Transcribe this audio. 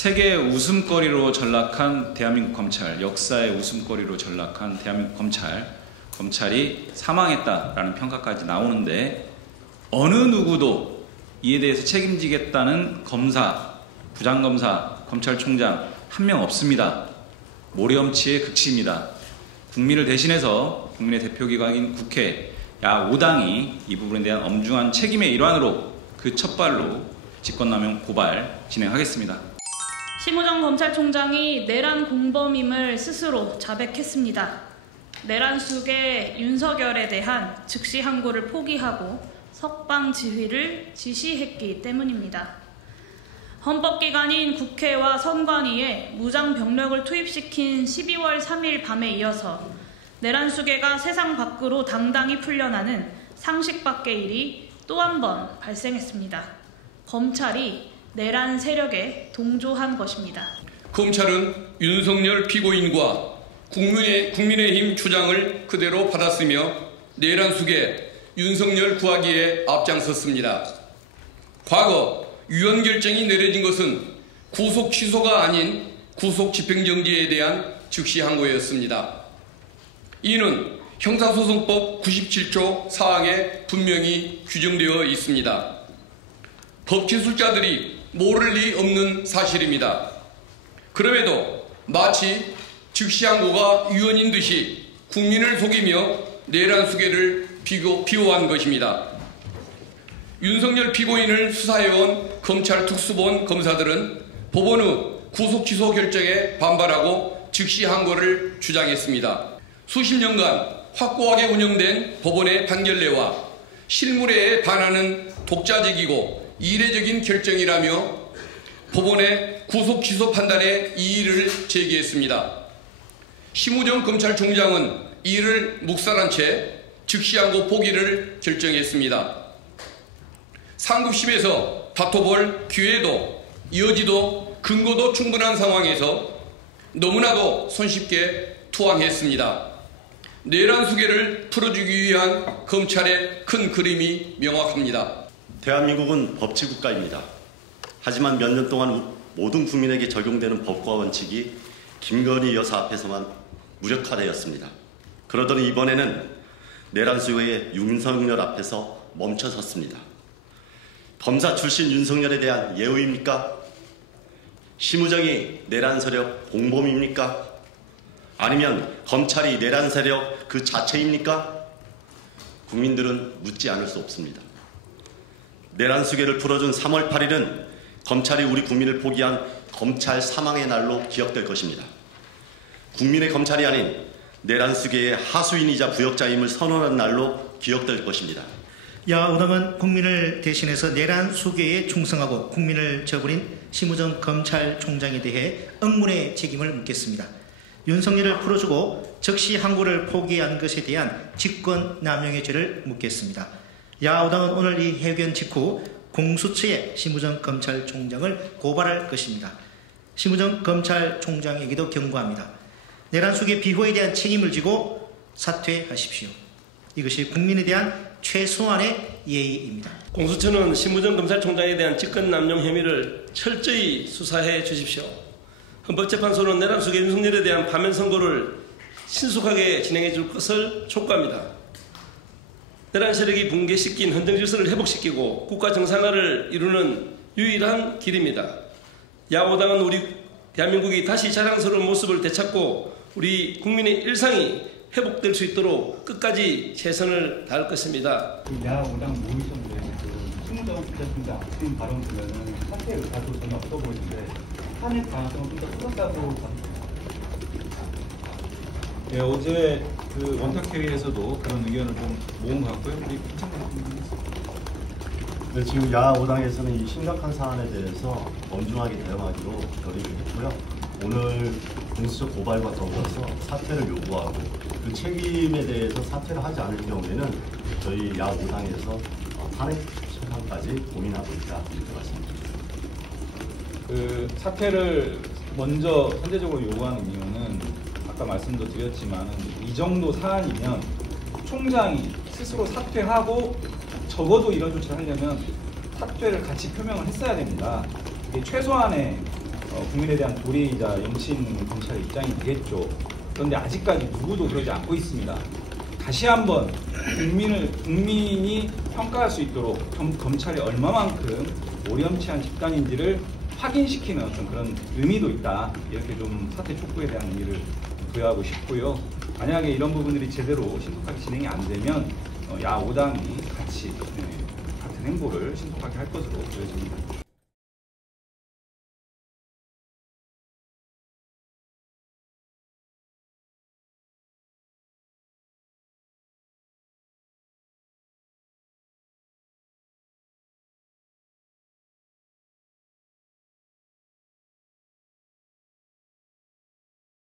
세계의 웃음거리로 전락한 대한민국 검찰, 역사의 웃음거리로 전락한 대한민국 검찰이 사망했다라는 평가까지 나오는데 어느 누구도 이에 대해서 책임지겠다는 검사, 부장검사, 검찰총장 한 명 없습니다. 모렴치의 극치입니다. 국민을 대신해서 국민의 대표기관인 국회, 야5당이 이 부분에 대한 엄중한 책임의 일환으로 그 첫발로 직권남용 고발 진행하겠습니다. 심우정 검찰총장이 내란 공범임을 스스로 자백했습니다. 내란 속의 윤석열에 대한 즉시 항고를 포기하고 석방 지휘를 지시했기 때문입니다. 헌법기관인 국회와 선관위에 무장병력을 투입시킨 12월 3일 밤에 이어서 내란 수괴가 세상 밖으로 당당히 풀려나는 상식 밖의 일이 또 한 번 발생했습니다. 검찰이 내란 세력에 동조한 것입니다. 검찰은 윤석열 피고인과 국민의힘 주장을 그대로 받았으며 내란 수괴 윤석열 구하기에 앞장섰습니다. 과거 유언 결정이 내려진 것은 구속 취소가 아닌 구속 집행정지에 대한 즉시 항고였습니다. 이는 형사소송법 97조 4항에 분명히 규정되어 있습니다. 법기술자들이 모를 리 없는 사실입니다. 그럼에도 마치 즉시 항고가 유언인 듯이 국민을 속이며 내란 수괴를 비호한 것입니다. 윤석열 피고인을 수사해온 검찰 특수본 검사들은 법원의 구속 취소 결정에 반발하고 즉시 항고를 주장했습니다. 수십 년간 확고하게 운영된 법원의 판결례와 실무례에 반하는 독자적이고 이례적인 결정이라며 법원의 구속 취소 판단에 이의를 제기했습니다. 심우정 검찰총장은 이를 묵살한 채 즉시 항고 포기를 결정했습니다. 상급심에서 다퉈볼 기회도 여지도 근거도 충분한 상황에서 너무나도 손쉽게 투항했습니다. 내란 수괴를 풀어주기 위한 검찰의 큰 그림이 명확합니다. 대한민국은 법치국가입니다. 하지만 몇 년 동안 모든 국민에게 적용되는 법과 원칙이 김건희 여사 앞에서만 무력화되었습니다. 그러더니 이번에는 내란 수괴의 윤석열 앞에서 멈춰섰습니다. 검사 출신 윤석열에 대한 예우입니까? 심우정이 내란 세력 공범입니까? 아니면 검찰이 내란 세력 그 자체입니까? 국민들은 묻지 않을 수 없습니다. 내란 수괴를 풀어준 3월 8일은 검찰이 우리 국민을 포기한 검찰 사망의 날로 기억될 것입니다. 국민의 검찰이 아닌 내란 수괴의 하수인이자 부역자임을 선언한 날로 기억될 것입니다. 야5당은 국민을 대신해서 내란 수괴에 충성하고 국민을 저버린 심우정 검찰총장에 대해 응문의 책임을 묻겠습니다. 윤석열을 풀어주고 즉시 항고를 포기한 것에 대한 직권남용의 죄를 묻겠습니다. 야5당은 오늘 이 해견 직후 공수처에 심우정 검찰총장을 고발할 것입니다. 심우정 검찰총장에게도 경고합니다. 내란 수괴 비호에 대한 책임을 지고 사퇴하십시오. 이것이 국민에 대한 최소한의 예의입니다. 공수처는 심우정 검찰총장에 대한 직권남용 혐의를 철저히 수사해 주십시오. 헌법재판소는 내란 수괴 윤석열에 대한 파면 선고를 신속하게 진행해 줄 것을 촉구합니다. 내란 세력이 붕괴시킨 헌정질서를 회복시키고 국가 정상화를 이루는 유일한 길입니다. 야5당은 우리 대한민국이 다시 자랑스러운 모습을 되찾고 우리 국민의 일상이 회복될 수 있도록 끝까지 최선을 다할 것입니다. 야5당 모의선거에 심우정 검찰총장 지금 발언 보면은 사퇴 의사도 전혀 없어 보이는데 탄핵 가능성은 좀 더 커졌다고 합니다. 네, 어제 그 원탁회의에서도 그런 의견을 좀 모은 것 같고요. 우리 네, 지금 야5당에서는 이 심각한 사안에 대해서 엄중하게 대응하기로 결의를 했고요. 오늘 공수처 고발과 더불어서 사퇴를 요구하고 그 책임에 대해서 사퇴를 하지 않을 경우에는 저희 야5당에서 탄핵 처방까지 고민하고 있다 이렇게 말씀드립니다. 그 사퇴를 먼저 선제적으로 요구하는 이유는 아까 말씀도 드렸지만 이 정도 사안이면 총장이 스스로 사퇴하고 적어도 이런 조치를 하려면 사퇴를 같이 표명을 했어야 됩니다. 이게 최소한의 국민에 대한 도리이자 영친 검찰의 입장이 되겠죠. 그런데 아직까지 누구도 그러지 않고 있습니다. 다시 한번 국민이 평가할 수 있도록 검찰이 얼마만큼 오렴치한 집단인지를 확인시키는 어떤 그런 의미도 있다. 이렇게 좀 사퇴 촉구에 대한 의미를 부여하고 싶고요. 만약에 이런 부분들이 제대로 신속하게 진행이 안 되면 야 5당이 같이 같은 행보를 신속하게 할 것으로 보여집니다.